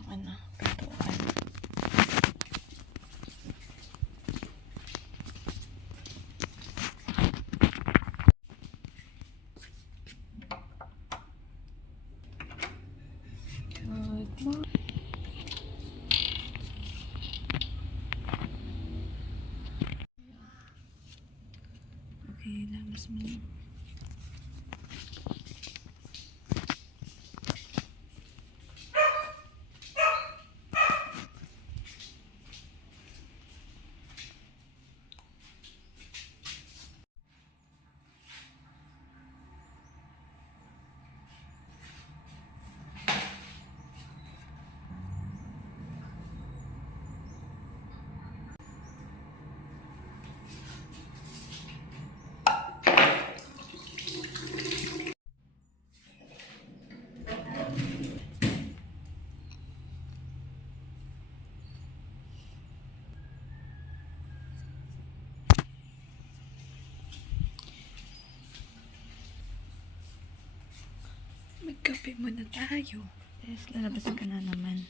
kanyang pintuan. Good morning. Okay, labas mo. Magkape muna tayo. Yes, lalabas ka na naman.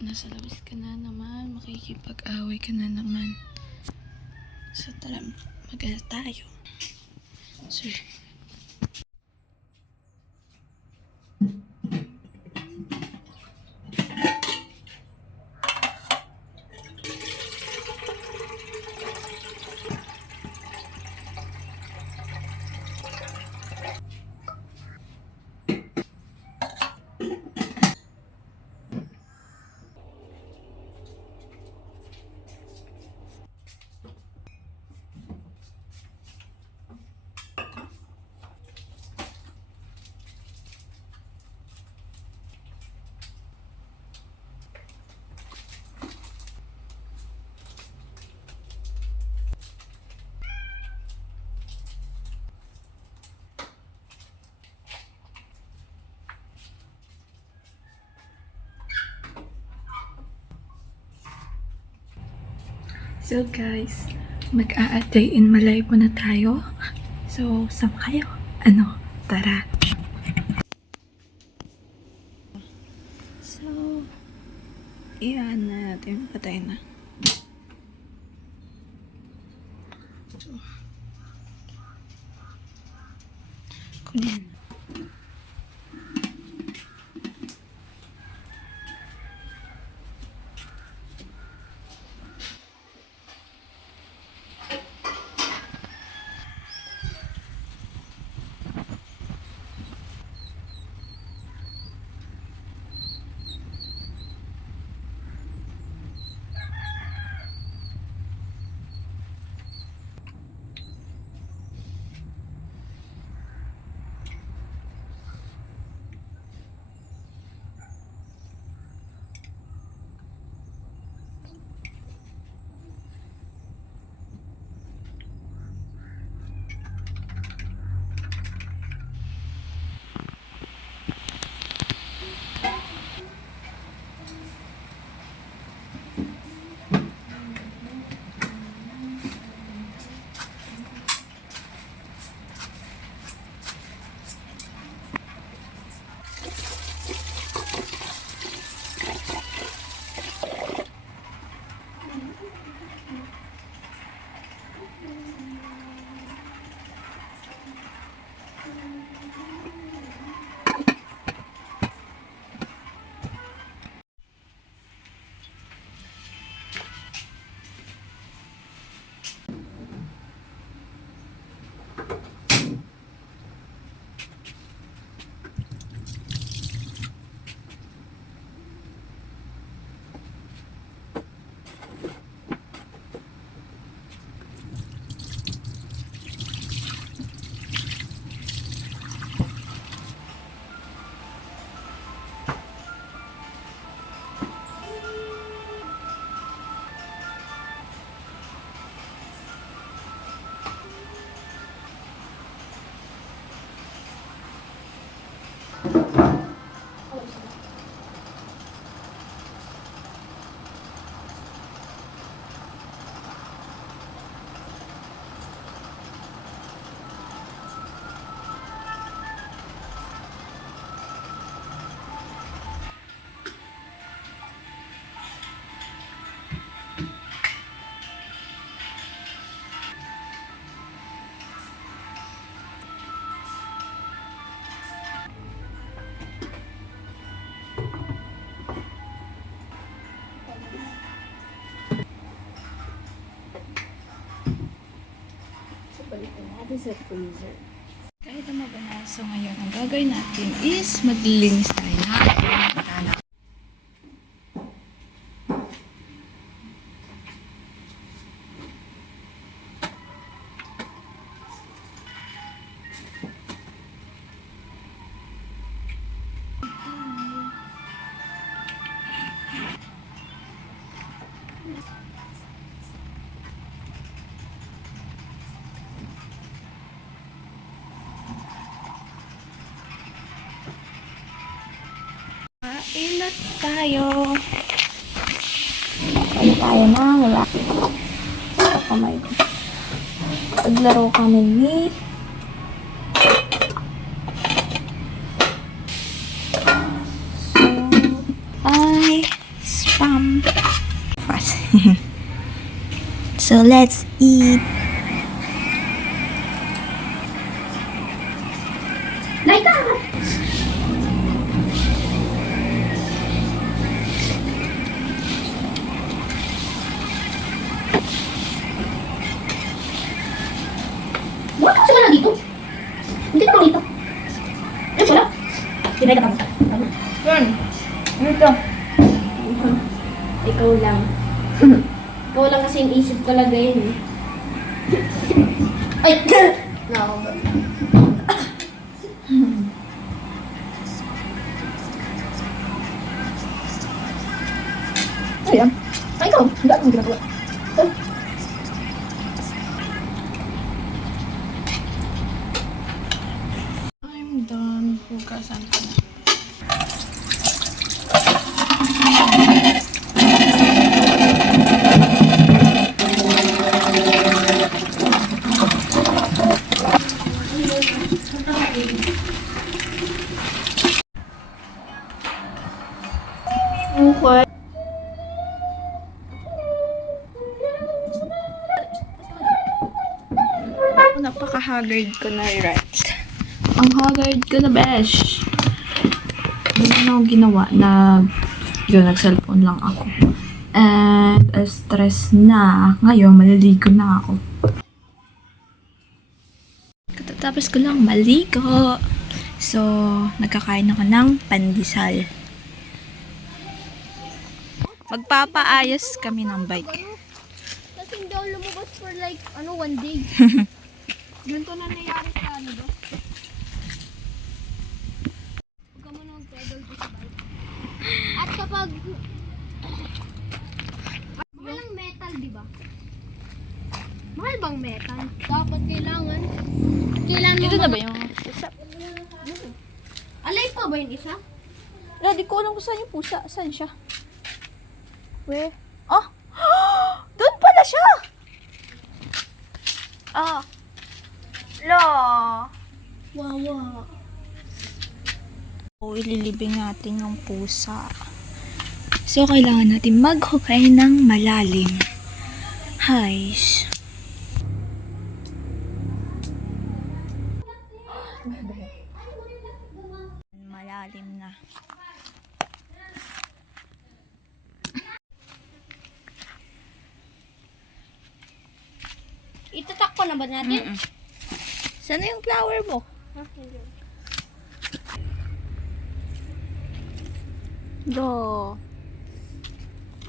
Nasa labas ka na naman. Makikipag-away ka na naman. So, tara, magana tayo. So, guys, mag-a-day in Malay muna tayo. So, saan kayo? Tara. So, iyan na natin. Patay na. So, kunin. is a freezer. Kahit na mabana, so ngayon, ang gagawin natin is maglilinis tayo na ating bintana. Kain na tayo. Kain tayo na, wala. Oh my God. Paglaro kami ni... Ay, spam. Fast. So, let's eat. Laika! Bakit kasi wala dito? Hindi ka dito. Ano wala? Tinay ka pa. Yun. Ano ito? Ikaw lang. Ikaw lang kasi yung isip ko lagayin eh. Ay! Nakakaba. Ayan. Ay, ikaw. Hindi akong ginagawa. I'm done. Hugasan ko na. Okay. Napaka-haggard ko na, right? Ang haggard ko na, besh. Hindi na ako ginawa. Nag-cellphone lang ako. And, stress na. Ngayon, maliligo na ako. Katatapos ko lang maligo. So, nagkakain ako ng pandesal. Magpapaayos kami ng bike. Kasi hindi ako lumabas for like, 1 day. Ganito na nangyari sa ano ba? Huwag ka muna mag-pedal ko sa bike. At kapag... Mahal ang metal, di ba? Mahal bang metal? Dapat kailangan. Kailangan Ito mo na ba yung... Alay pa ba yung isa? Di ko alam kung saan yung pusa. Saan siya? Where? Oh! Doon pala siya! Ah. La. Wawa. O, ililibing natin yung pusa. So, kailangan natin maghukay ng malalim. Highs. Malalim na. Itatakpo na ba natin? Saan na yung flower mo? Do.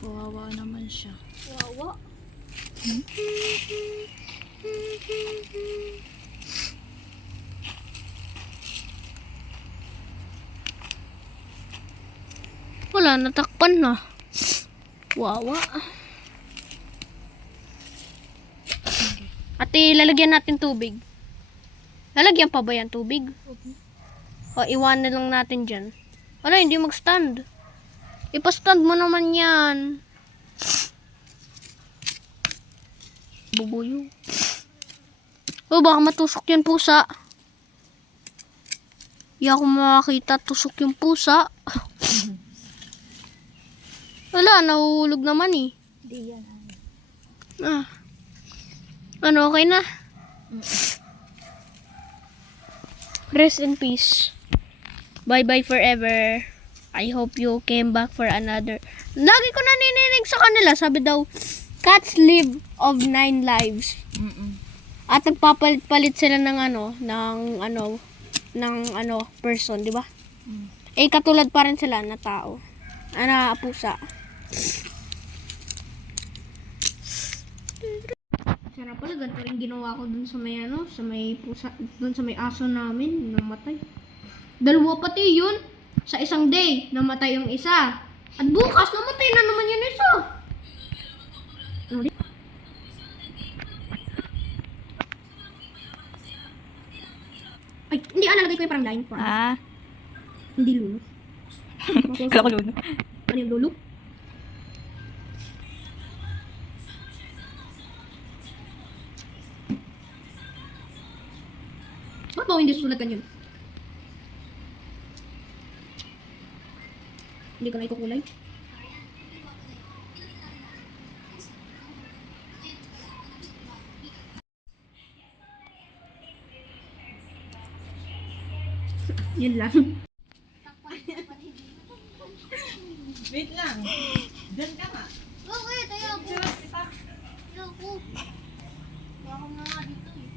Kawawa naman siya. Wawa. Wala, natakpan na. Wawa. Ate, lalagyan natin tubig. Lalagyan pa ba yan tubig? O, iwanan lang natin dyan. Wala, hindi mag-stand. Ipa-stand mo naman yan. Bubuyo. O, baka matusok yan pusa. Hindi ako makakita tusok yung pusa. Wala, nahuhulog naman eh. Hindi yan. Ah. Ano, okay na? Rest in peace. Bye-bye forever. I hope you came back for another. Lagi ko naninig sa kanila. Sabi daw, cats live of 9 lives. At nagpapalit-palit sila ng person, di ba? Eh, katulad pa rin sila na tao. Na pusa. Sarap pala, ganito rin ginawa ko dun sa may sa may pusa, dun sa may aso namin, namatay. Dalawa pati yun. Sa isang day, namatay yung isa. At bukas, namatay na naman yung isa. Ay, hindi, nalagay ko yung parang line. Hindi lulo. Kala ko luno. Ano yung lulo? Bakit ba hindi susulat kan yun? Hindi ka na ikukulay? Yun lang. Wait lang. Diyan ka nga. Okay, tayo ako. Tayo ako. Ako nga dito eh.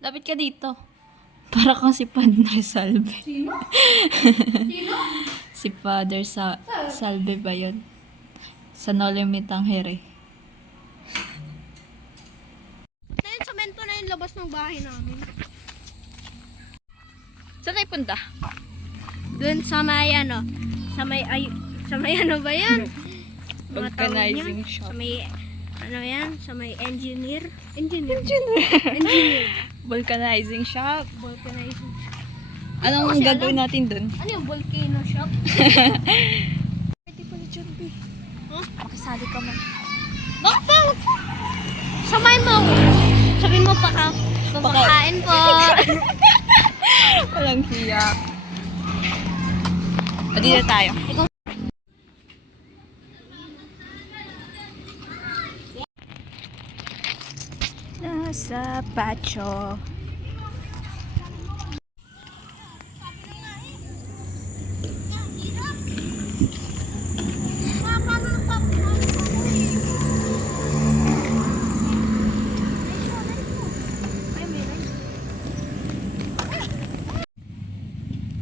Lapit ka dito. Para kang si Padre Salve. Sino? Sino? Si Father Salve ba yun? Sa No Limit ang Here. Ayun, semento na yung labas ng bahay namin. Saan tayo punta? Doon sa may sa may ano ba yan? Mga tawag Organizing niyan. shop. Sa may, sa may engineer. Engineer. Vulcanizing shop. Vulcanizing. Anong Kasi gagawin alam. natin dun? Ano yung volcano shop? Pwede pa ni John B. Huh? Makisali ka man. Bakit ba? Samay mo. Sabihin mo pakain po. Walang hiya. O, dito tayo. Nasa patio.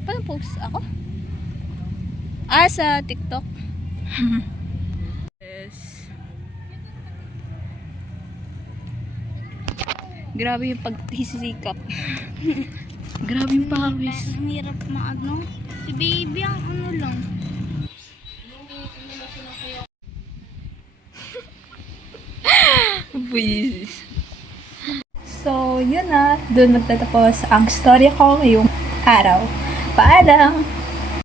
Paano post ako? Sa TikTok. Yes. Grabe yung paghisikap. Grabe yung pawis. Ang hirap Si baby ang lang. Buisis. So, yun na. Doon magtatapos ang story ko ngayong araw. Paalam!